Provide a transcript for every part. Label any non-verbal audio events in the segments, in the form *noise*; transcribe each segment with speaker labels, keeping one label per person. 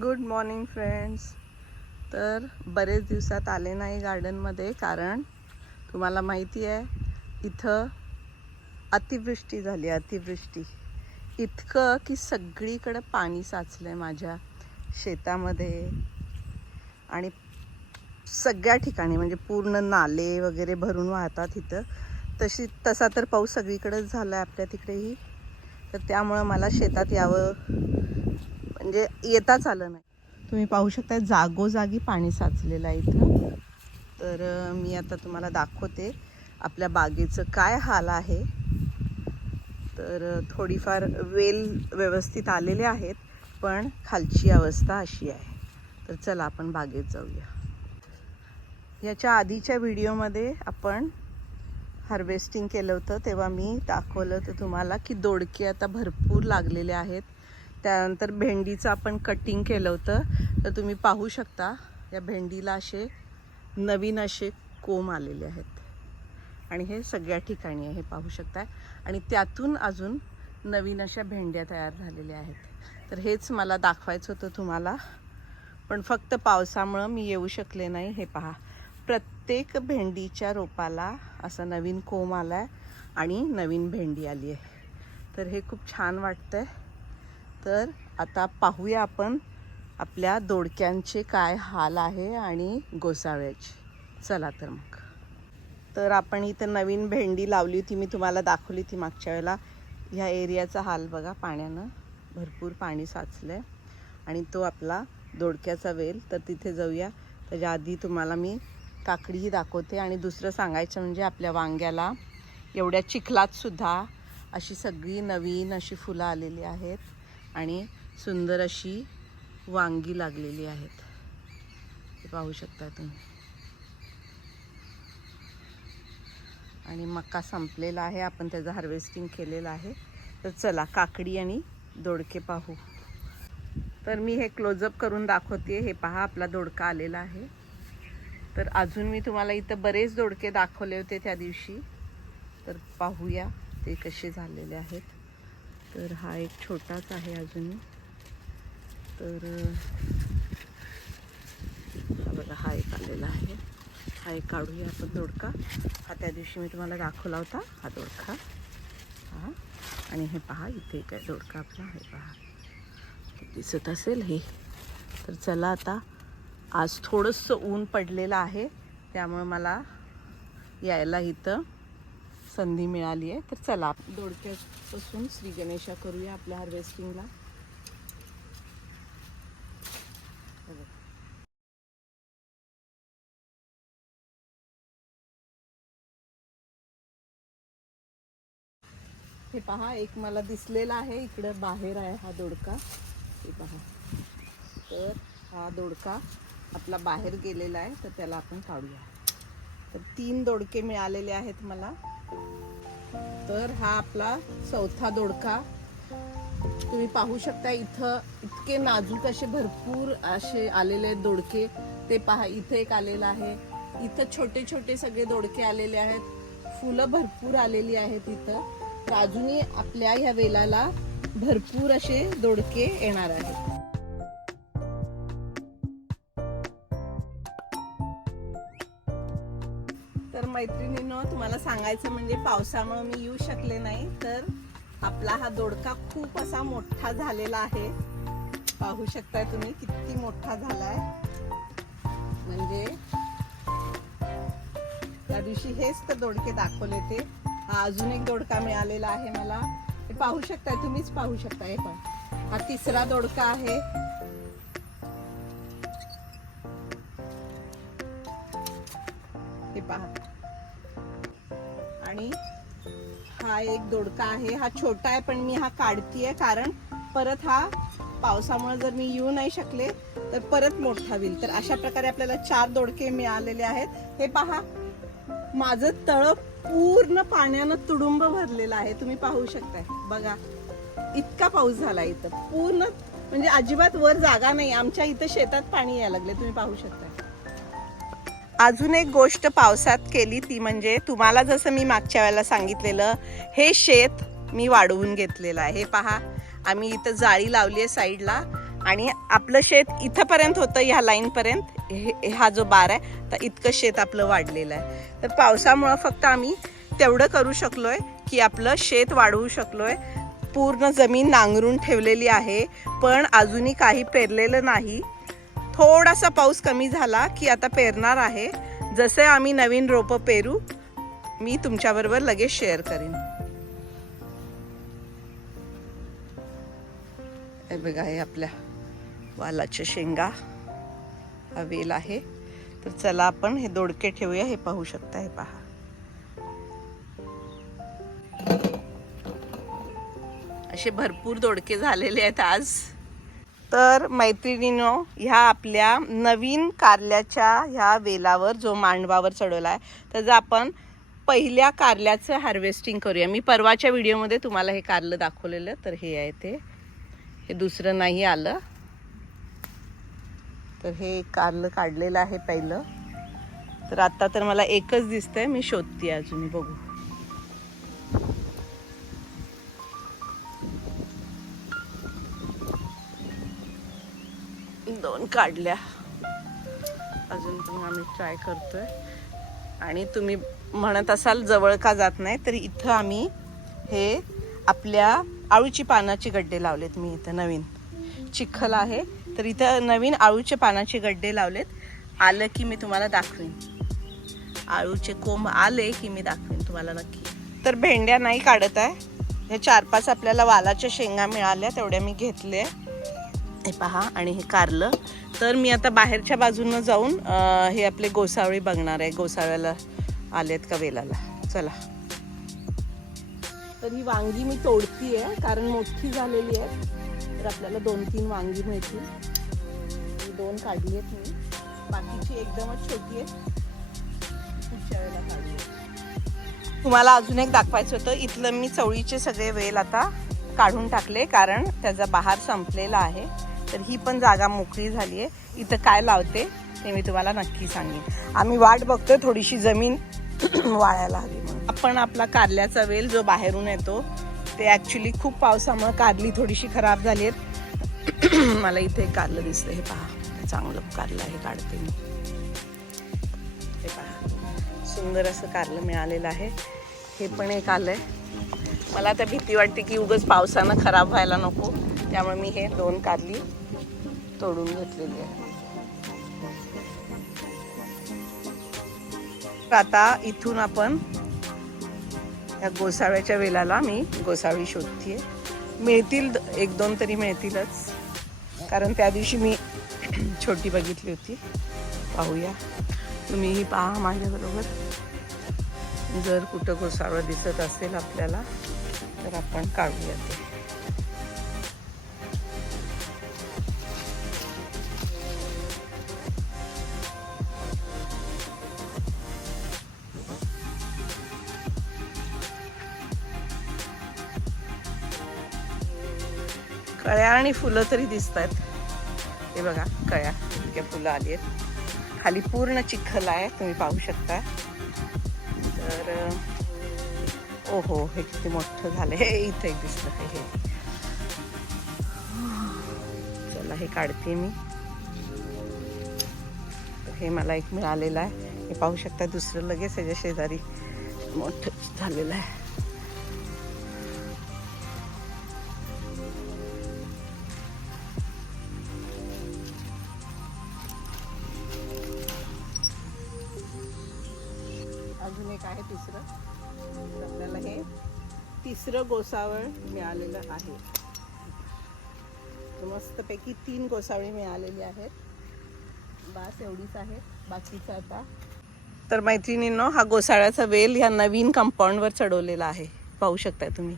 Speaker 1: Good morning friends तर बरेच दिवसात आले नाही गार्डनमध्ये कारण तुम्हाला माहिती आहे इथं अतिवृष्टी झाली अतिवृष्टी. इतकं की सगळीकडं पाणी साचलं आहे माझ्या शेतामध्ये. आणि सगळ्या ठिकाणी म्हणजे पूर्ण नाले वगैरे भरून वाहतात इथं. तशी तसा तर पाऊस सगळीकडेच झाला आहे आपल्या तिकडेही. तर त्यामुळं मला शेतात यावं म्हणजे येताच आलं नाही. तुम्ही पाहू शकता जागोजागी पाणी साचलेलं आहे इथं. तर मी आता तुम्हाला दाखवते आपल्या बागेचं काय हाल आहे. तर थोडीफार वेल व्यवस्थित आलेले आहेत पण खालची अवस्था अशी आहे. तर चला आपण बागेत जाऊया. याच्या आधीच्या व्हिडिओमध्ये आपण हार्वेस्टिंग केलं होतं तेव्हा मी दाखवलं होतं तुम्हाला की दोडके आता भरपूर लागलेले आहेत. त्यानंतर भेंडीचं आपण कटिंग केलं होतं. तर तुम्ही पाहू शकता या भेंडीला असे नवीन असे कोंब आलेले आहेत. आणि हे सगळ्या ठिकाणी आहे हे पाहू शकता आणि त्यातून अजून नवीन अशा भेंड्या तयार झालेल्या आहेत. तर हेच मला दाखवायचं होतं तुम्हाला. पण फक्त पावसामुळं मी येऊ शकले नाही हे पहा. प्रत्येक भेंडीच्या रोपाला असा नवीन कोंब आला आहे आणि नवीन भेंडी आली आहे. तर हे खूप छान वाटतं आहे तर आता पाहूया आपण आपल्या दोडक्यांचे काय हाल आहे आणि गोसाव्याचे. चला तर मग. तर आपण इथं नवीन भेंडी लावली होती मी तुम्हाला दाखवली ती मागच्या वेळेला. ह्या एरियाचा हाल बघा पाण्यानं भरपूर पाणी साचलं आहे आणि तो आपला दोडक्याचा वेल तर तिथे जाऊया. त्याच्या आधी तुम्हाला मी काकडीही दाखवते आणि दुसरं सांगायचं म्हणजे आपल्या वांग्याला एवढ्या चिखलातसुद्धा अशी सगळी नवीन अशी फुलं आलेली आहेत. आणि सुंदर अशी वांगी लागलेली आहेत. पाहू शकता तुम्ही. आणि मका संपलेला आहे. आपण त्याचं हार्वेस्टिंग केलेलं आहे. तर चला काकडी आणि दोडके पाहू. तर मी हे क्लोजअप करून दाखवते. हे पहा आपला दोडका आलेला आहे. तर अजून मी तुम्हाला इथं बरेच दोडके दाखवले होते त्या दिवशी. तर पाहूया ते कसे झालेले आहेत. तर हा एक छोटाच आहे अजून. तर हा बघा हा एक आलेला आहे. हा एक काढूया आपण दोडका. हा त्या दिवशी मी तुम्हाला दाखवला होता हा दोडका. हा. आणि हे पहा इथे एक आहे दोडका आपला हे पहा. दिसत असेल हे. तर चला आता आज थोडंसं ऊन पडलेलं आहे त्यामुळे मला यायला इथं संधी मिळाली आहे. तर चला दोडक्यापासून श्री गणेशा करूया आपल्या हार्वेस्टिंगला हे पहा एक मला दिसलेला आहे इकडं बाहेर आहे हा दोडका. हे पहा. तर हा दोडका आपला बाहेर गेलेला आहे तर त्याला आपण काढूया. तर तीन दोडके मिळालेले आहेत मला. तर हा आपला चौथा दोडका. तुम्ही पाहू शकता इथं इतके नाजूक असे भरपूर असे आलेले आहेत दोडके. ते पहा इथे एक आलेला आहे. इथं छोटे छोटे सगळे दोडके आलेले आहेत. फुलं भरपूर आलेली आहेत इथं. तर अजूनही आपल्या ह्या वेलाला भरपूर असे दोडके येणार आहेत. तर मैत्रिणींनो तुम्हाला सांगायचं म्हणजे पावसामुळे मी येऊ शकले नाही तर आपला हा दोडका खूप असा मोठा झालेला आहे. पाहू शकताय तुम्ही किती मोठा झालाय. म्हणजे त्या दिवशी हेच तर दोडके दाखवले ते. हा अजून एक दोडका मिळालेला आहे मला. हे पाहू शकताय तुम्हीच पाहू शकताय पण. हा तिसरा दोडका आहे. हे पहा. आणि हा एक दोडका आहे. हा छोटा आहे पण मी हा काढतीये कारण परत हा पावसामुळे जर मी येऊ नाही शकले तर परत मोठा होईल. तर अशा प्रकारे आपल्याला चार दोडके मिळालेले आहेत. हे पहा माझं तळ पूर्ण पाण्यानं तुडुंब भरलेलं आहे. तुम्ही पाहू शकताय. बघा इतका पाऊस झाला इथं. पूर्ण म्हणजे अजिबात वर जागा नाही. आमच्या इथं शेतात पाणी यायला लागले तुम्ही पाहू शकताय. अजून एक गोष्ट पावसात केली ती म्हणजे तुम्हाला जसं मी मागच्या वेळेला सांगितलेलं हे शेत मी वाढवून घेतलेलं आहे. हे पहा आम्ही इथं जाळी लावली आहे साईडला आणि आपलं शेत इथंपर्यंत होतं ह्या लाईनपर्यंत. हे- हा जो बार आहे तर इतकं शेत आपलं वाढलेलं आहे. तर पावसामुळं फक्त आम्ही तेवढं करू शकलो आहे की आपलं शेत वाढवू शकलो आहे पूर्ण जमीन नांगरून ठेवलेली आहे पण अजूनही काही पेरलेलं नाही. थोडासा पाऊस कमी झाला की आता पेरणार आहे. जसे आम्ही नवीन रोपं पेरू मी तुमच्याबरोबर लगेच शेअर करेन. हे बघा हे आपल्या वालाच्या शेंगा हा वेल आहे. तर चला आपण हे दोडके ठेवूया हे पाहू शकता हे पहा. असे भरपूर दोडके झालेले आहेत आज. तर मैत्रिणीनो ह्या आपल्या नवीन कारल्याच्या ह्या वेलावर जो मांडवावर चढवला आहे त्याचं आपण पहिल्या कारल्याचं हार्वेस्टिंग करूया. मी परवाच्या व्हिडिओमध्ये तुम्हाला हे कारलं दाखवलेलं तर हे आहे ते. हे दुसरं नाही आलं. तर हे कारलं काढलेलं आहे पहिलं. तर आता तर मला एकच दिसतंय मी शोधते अजूनही बघू. दोन काढल्या. अजून पण आम्ही ट्राय करतोय. आणि तुम्ही म्हणत असाल जवळ का जात नाही तर इथं आम्ही हे आपल्या आळूची पानाचे गड्डे लावलेत मी इथं नवीन. चिखल आहे तर इथं नवीन आळूचे पानाचे गड्डे लावलेत. आलं की मी तुम्हाला दाखवीन. आळूचे कोंब आले की मी दाखवीन तुम्हाला नक्की. तर भेंड्या नाही काढत आहे. हे चार पाच आपल्याला वालाच्या शेंगा मिळाल्या तेवढ्या मी घेतल्या. हे पहा आणि हे कारलं. तर मी आता बाहेरच्या बाजूनं जाऊन हे आपले गोसावळी बघणार आहे. गोसाव्याला आलेत का वेलाला? चला. तर ही वांगी मी तोडती आहे कारण मोठी झालेली आहे. तर आपल्याला दोन तीन वांगी मिळतील. दोन काढली आहेत मी. बाकीची एकदमच छोटी आहे पुढच्या वेळेला काढली तुम्हाला अजून एक दाखवायचं होतं. इथलं मी चवळीचे सगळे वेल आता काढून टाकले कारण त्याचा बहार संपलेला आहे. तर ही पण जागा मोकळी झाली आहे. इथं काय लावते ते मी तुम्हाला नक्की सांगेन. आम्ही वाट बघतोय थोडीशी जमीन *clears throat* वाळायला हवी म्हणून. आपण आपला कारल्याचा वेल जो बाहेरून येतो ते ॲक्च्युली खूप पावसामुळे कारली थोडीशी खराब झाली आहेत. *clears throat* मला इथे कारलं दिसतं हे पहा. चांगलं कारलं आहे काढते मी. हे पहा. सुंदर असं कारलं मिळालेलं आहे. हे पण एक आलं आहे मला आता भीती वाटते की उगाच पावसानं खराब व्हायला नको. त्यामुळे मी हे दोन कारली. तोडून घेतलेली आहे. तर आता इथून आपण या गोसाव्याच्या वेलाला मी गोसावी शोधते मिळतील द- एक दोन तरी मिळतीलच. कारण त्या दिवशी मी *clears throat* छोटी बघितली होती. पाहूया. तुम्हीही पहा माझ्याबरोबर. जर कुठं गोसावं दिसत असेल आपल्याला तर आपण काढूया ते. कळ्या आणि फुलं तरी दिसत आहेत हे बघा कळ्या इतक्या फुलं आली आहेत. खाली पूर्ण चिखल आहे तुम्ही पाहू शकता. तर ओ हो हे किती मोठं झालं हे इथं एक दिसतं हे हे. चला हे काढते मी. हे मला एक मिळालेलं आहे. हे पाहू शकता दुसरं लगेच त्याच्या शेजारी मोठं झालेलं आहे. एक आहे तिसरं. तर आपल्याला हे तिसरं गोसावळ मिळालेलं आहे. मस्तपैकी तीन गोसावळी मिळालेली आहेत. बास एवढीच आहे. बाकीचं आता तर मैत्रिणींनो हा गोसाळ्याचा वेल ह्या नवीन कंपाऊंडवर चढवलेला आहे. पाहू शकताय तुम्ही.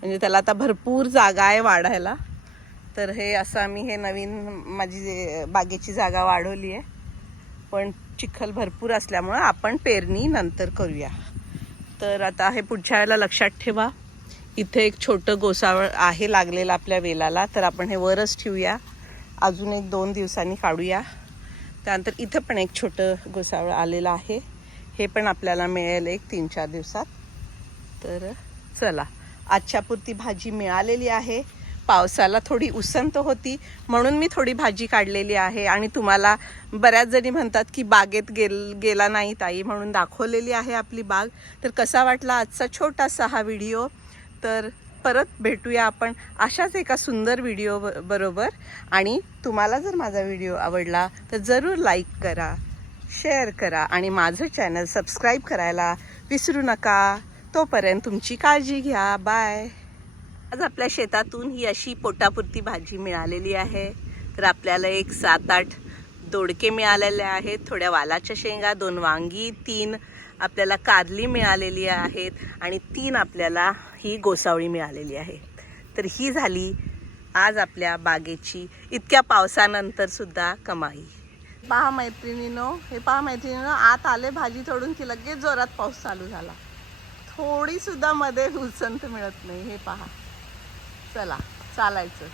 Speaker 1: म्हणजे त्याला आता भरपूर जागा आहे वाढायला. तर हे असं आम्ही हे नवीन माझी बागेची जागा वाढवली आहे. पण चिखल भरपूर असल्यामुळं आपण पेरणी नंतर करूया. तर आता हे पुढच्या वेळेला लक्षात ठेवा. इथे एक छोटं गोसावळ आहे लागलेलं आपल्या वेलाला तर आपण हे वरच ठेवूया. अजून एक दोन दिवसांनी काढूया. त्यानंतर इथं पण एक छोटं गोसावळ आलेलं आहे. हे पण आपल्याला मिळेल एक तीन चार दिवसात. तर चला आजच्यापुरती भाजी मिळालेली आहे. पावसाला थोडी उसंत होती म्हणून मी थोडी भाजी काढलेली आहे आणि तुम्हाला बऱ्याच जणी म्हणतात की बागेत गेल गेला नाही ताई म्हणून दाखवलेली आहे आपली बाग. तर कसा वाटला आजचा छोटासा हा व्हिडिओ? तर परत भेटूया आपण अशाच एका सुंदर व्हिडिओ ब- बरोबर. आणि तुम्हाला जर माझा व्हिडिओ आवडला तर जरूर लाईक करा शेअर करा आणि माझं चॅनल सबस्क्राईब करायला विसरू नका. तोपर्यंत तुमची काळजी घ्या. बाय. आज आपल्या शेतातून ही अशी पोटापुरती भाजी मिळालेली आहे. तर आपल्याला एक सात आठ दोडके मिळालेले आहेत. थोड्या वालाच्या शेंगा दोन वांगी तीन आपल्याला कारली मिळालेली आहेत आणि तीन आपल्याला ही गोसावळी मिळालेली आहे. तर ही झाली आज आपल्या बागेची इतक्या पावसानंतर सुद्धा कमाई. पहा मैत्रिणीनो हे पहा मैत्रिणीनो आत आले भाजी तोडून की लगेच जोरात पाऊस चालू झाला. थोडी सुद्धा मध्ये उसंत मिळत नाही हे पहा. चला चालायचं